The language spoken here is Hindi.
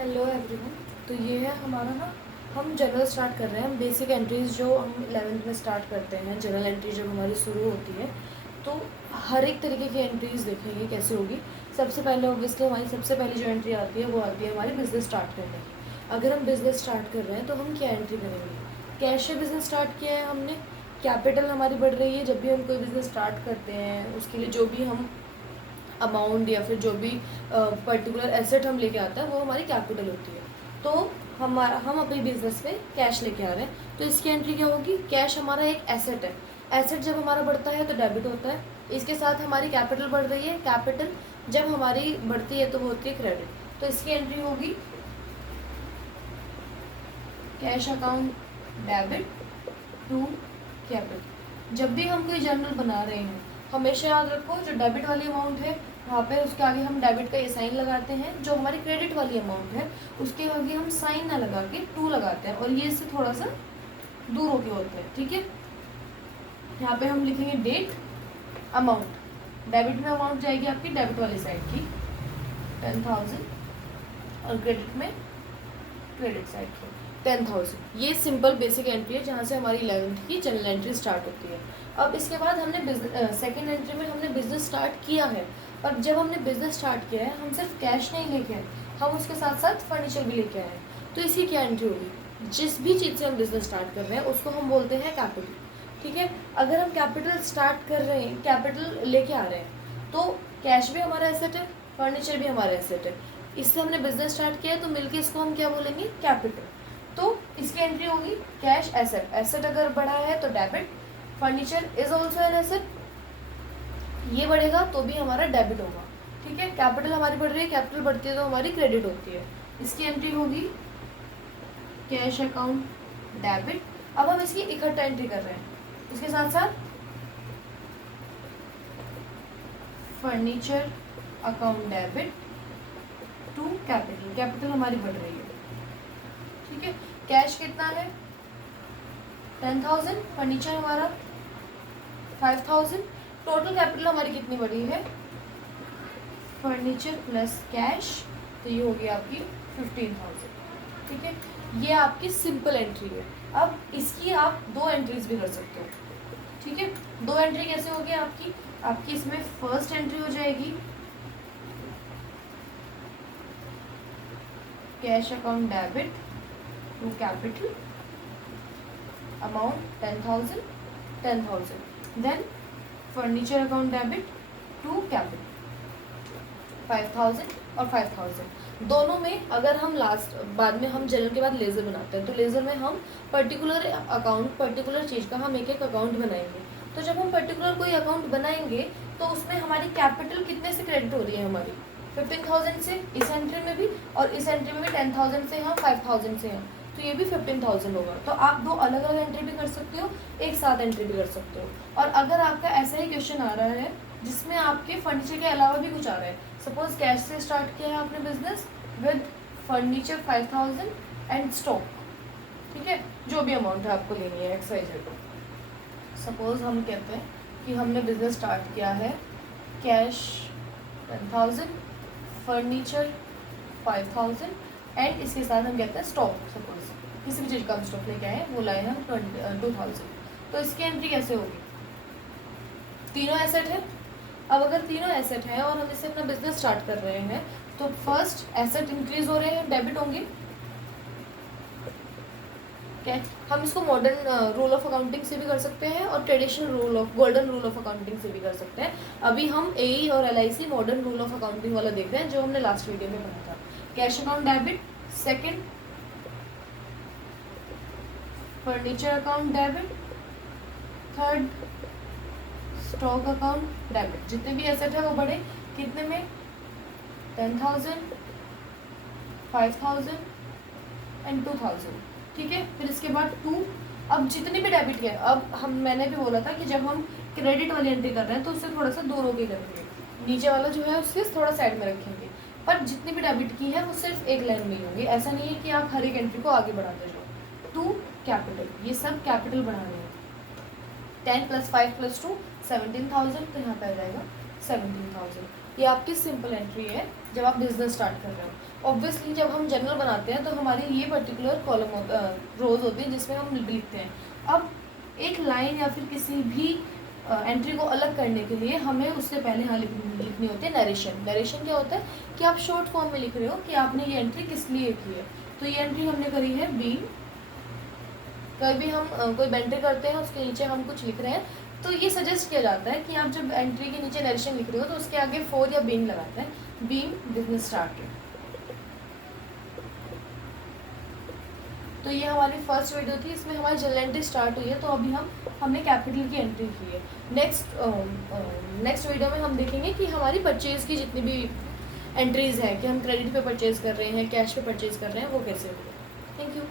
Hello everyone. तो ये है हमारा ना, हम जनरल स्टार्ट कर रहे हैं। हम बेसिक एंट्रीज़ जो हम 11th में स्टार्ट करते हैं, जनरल एंट्री जब हमारी शुरू होती है तो हर एक तरीके की एंट्रीज़ देखेंगे कैसे होगी। सबसे पहले ऑब्वियसली हमारी सबसे पहली जो एंट्री आती है वो आती है हमारी बिज़नेस स्टार्ट करने की। अगर हम बिज़नेस स्टार्ट कर रहे हैं तो हम क्या एंट्री करेंगे? कैश से बिज़नेस स्टार्ट किया है हमने, कैपिटल हमारी बढ़ रही है। जब भी हम कोई बिज़नेस स्टार्ट करते हैं उसके लिए जो भी हम अमाउंट या फिर जो भी पर्टिकुलर एसेट हम लेके आते हैं वो हमारी कैपिटल होती है। तो हम अपने बिजनेस में कैश लेके आ रहे हैं तो इसकी एंट्री क्या होगी? कैश हमारा एक एसेट है। एसेट जब हमारा बढ़ता है तो डेबिट होता है। इसके साथ हमारी कैपिटल बढ़ रही है। कैपिटल जब हमारी बढ़ती है तो वो होती है क्रेडिट। तो इसकी एंट्री होगी cash account debit to capital. जब भी हम कोई जर्नल बना रहे हैं हमेशा याद रखो, जो डेबिट वाली अमाउंट है वहाँ पे उसके आगे हम डेबिट का ये साइन लगाते हैं। जो हमारी क्रेडिट वाली अमाउंट है उसके आगे हम साइन ना लगा के टू लगाते हैं और ये इससे थोड़ा सा दूर होके होते हैं। ठीक है, यहाँ पे हम लिखेंगे डेट अमाउंट। डेबिट में अमाउंट जाएगी आपकी डेबिट वाली साइड की 10,000 और क्रेडिट में क्रेडिट साइड की 10,000। ये सिंपल बेसिक एंट्री है जहाँ से हमारी 11th की जनरल एंट्री स्टार्ट होती है। अब इसके बाद हमने सेकेंड एंट्री में हमने बिजनेस स्टार्ट किया है। पर जब हमने बिजनेस स्टार्ट किया है हम सिर्फ कैश नहीं लेके आए, हम उसके साथ साथ फर्नीचर भी लेके आए हैं। तो इसकी क्या एंट्री होगी? जिस भी चीज़ से हम बिजनेस स्टार्ट कर रहे हैं उसको हम बोलते हैं कैपिटल। ठीक है, अगर हम कैपिटल स्टार्ट कर रहे हैं, कैपिटल लेके आ रहे हैं तो कैश भी हमारा एसेट है, फर्नीचर भी हमारा एसेट है। इससे हमने बिजनेस स्टार्ट किया है तो मिलके इसको हम क्या बोलेंगे? कैपिटल। तो इसकी एंट्री होगी कैश एसेट। एसेट अगर बढ़ा है तो debit. Furniture is also an asset, ये बढ़ेगा तो भी हमारा डेबिट होगा। ठीक है, कैपिटल हमारी बढ़ रही है, कैपिटल बढ़ती है तो हमारी क्रेडिट होती है। इसकी एंट्री होगी कैश अकाउंट डेबिट। अब हम इसकी इकट्ठा एंट्री कर रहे हैं, इसके साथ साथ furniture account debit to capital. Capital हमारी बढ़ रही है। ठीक है, कैश कितना है? 10,000, फर्नीचर हमारा 5,000। टोटल कैपिटल हमारी कितनी बढ़ी है? फर्नीचर प्लस कैश, तो ये होगी आपकी 15,000। ठीक है, ये आपकी सिंपल एंट्री है। अब इसकी आप दो एंट्रीज भी कर सकते हो। ठीक है, दो एंट्री कैसे होगी आपकी? आपकी इसमें फर्स्ट एंट्री हो जाएगी cash account debit to capital, amount 10,000 10,000। Then furniture account debit to capital 5,000 और 5,000। दोनों में अगर हम बाद में हम जनरल के बाद लेज़र बनाते हैं तो लेज़र में हम पर्टिकुलर अकाउंट, पर्टिकुलर चीज़ का हम एक एक अकाउंट बनाएंगे। तो जब हम पर्टिकुलर कोई अकाउंट बनाएंगे तो उसमें हमारी कैपिटल कितने से क्रेडिट हो रही है? हमारी 15,000 से इस एंट्री में भी, और इस एंट्री में भी 10,000 से हम 5,000 से हैं, तो ये भी 15,000 होगा। तो आप दो अलग अलग एंट्री भी कर सकते हो, एक साथ एंट्री भी कर सकते हो। और अगर आपका ऐसा ही क्वेश्चन आ रहा है जिसमें आपके फर्नीचर के अलावा भी कुछ आ रहा है, सपोज कैश से स्टार्ट किया है आपने business with furniture 5,000 and stock. ठीक है, जो भी अमाउंट है आपको लेनी है XYZ। सपोज हम कहते हैं कि हमने बिजनेस स्टार्ट किया है कैश 10,000, फर्नीचर 5,000 एंड इसके साथ हम कहते हैं स्टॉक। सपोज किसी भी चीज़ का हम स्टॉक लेके आए, वो लाए हैं 2,000। तो इसकी एंट्री कैसे होगी? तीनों एसेट है। अब अगर तीनों एसेट हैं और हम इससे अपना बिजनेस स्टार्ट कर रहे हैं तो फर्स्ट एसेट इंक्रीज हो रहे हैं, डेबिट होंगे। क्या हम इसको मॉडर्न रूल ऑफ अकाउंटिंग से भी कर सकते हैं और traditional rule of golden rule of accounting से भी कर सकते हैं। अभी हम AE और LIC modern rule of accounting वाला देख रहे हैं जो हमने लास्ट वीडियो में पढ़ा था। Cash account debit, second furniture account debit, third stock account debit. जितने भी एसेट है वो बढ़े कितने में? 10,000, 5,000 एंड 2,000। ठीक है, फिर इसके बाद 2। अब जितने भी डेबिट किए, अब मैंने भी बोला था कि जब हम क्रेडिट वाली एंट्री कर रहे हैं तो उससे थोड़ा सा दूर होके करेंगे, नीचे वाला जो है उससे थोड़ा साइड में रखेंगे। पर जितनी भी डेबिट की है वो सिर्फ एक लाइन में ही होंगी। ऐसा नहीं है कि आप हर एक एंट्री को आगे बढ़ाते जाओ। 2 कैपिटल, ये सब कैपिटल बढ़ाने हैं। 10 + 5 + 2 17,000, तो यहाँ पे आ जाएगा 17,000। ये आपकी सिंपल एंट्री है जब आप बिजनेस स्टार्ट कर रहे हो। ऑब्वियसली जब हम जनरल बनाते हैं तो हमारी ये पर्टिकुलर कॉलम रोज होती है जिसमें हम लिखते हैं। अब एक लाइन या फिर किसी भी एंट्री को अलग करने के लिए हमें उससे पहले यहाँ लिखनी होती है नरेशन। नरेशन क्या होता है कि आप शॉर्ट फॉर्म में लिख रहे हो कि आपने ये एंट्री किस लिए की है। तो ये एंट्री हमने करी है बीइंग। कभी भी हम कोई एंट्री करते हैं उसके नीचे हम कुछ लिख रहे हैं तो ये सजेस्ट किया जाता है कि आप जब एंट्री के नीचे नरेशन लिख रहे हो तो उसके आगे फॉर या बीइंग लगाते हैं। Being business started. तो ये हमारी फर्स्ट वीडियो थी, इसमें हमारी जनरल एंट्री स्टार्ट हुई है। तो अभी हमने कैपिटल की एंट्री की है। नेक्स्ट वीडियो में हम देखेंगे कि हमारी परचेज़ की जितनी भी एंट्रीज़ हैं कि हम क्रेडिट पे परचेज़ कर रहे हैं, कैश पे परचेज़ कर रहे हैं, वो कैसे होगी। Thank you.